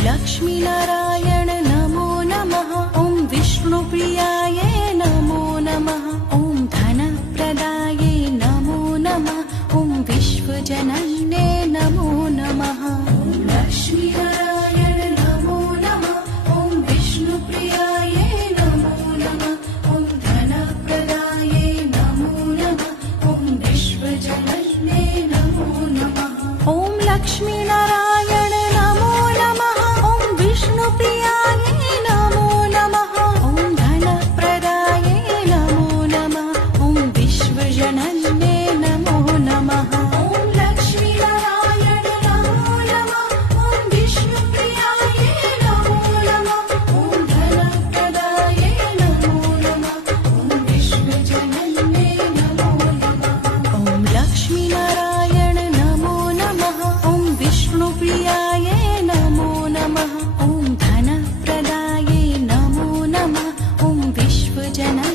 लक्ष्मीनारायण नमो नमः। ॐ विष्णुप्रियाय नमो नमः। ॐ धनप्रदाये नमो नमः। ॐ विश्वजनन्ये नमो नमः। ॐ लक्ष्मीनारायण नमो नमः। ॐ विष्णुप्रियाय नमो नमः। ॐ धनप्रदाये नमो नमः। ॐ विश्वजनन्ये नमो नमः। ॐ लक्ष्मीनारायण नमो नमः। ॐ विष्णुप्रियाय नमो नमः। ॐ धनप्रदाये नमो नमः। ॐ विश्वजनन्ये नमो नमः। ॐ लक्ष्मीनारायण नमो नमः। ॐ विष्णुप्रियाय नमो नमः। ॐ धनप्रदाये नमो नमः। ॐ विश्वजनन्ये नमो नमः। ॐ लक्ष्मीनारायण नमो नमः। ॐ विष्णुप्रियाय नमो नमः। ॐ धनप्रदाये नमो नमः। ॐ विश्वजनन्ये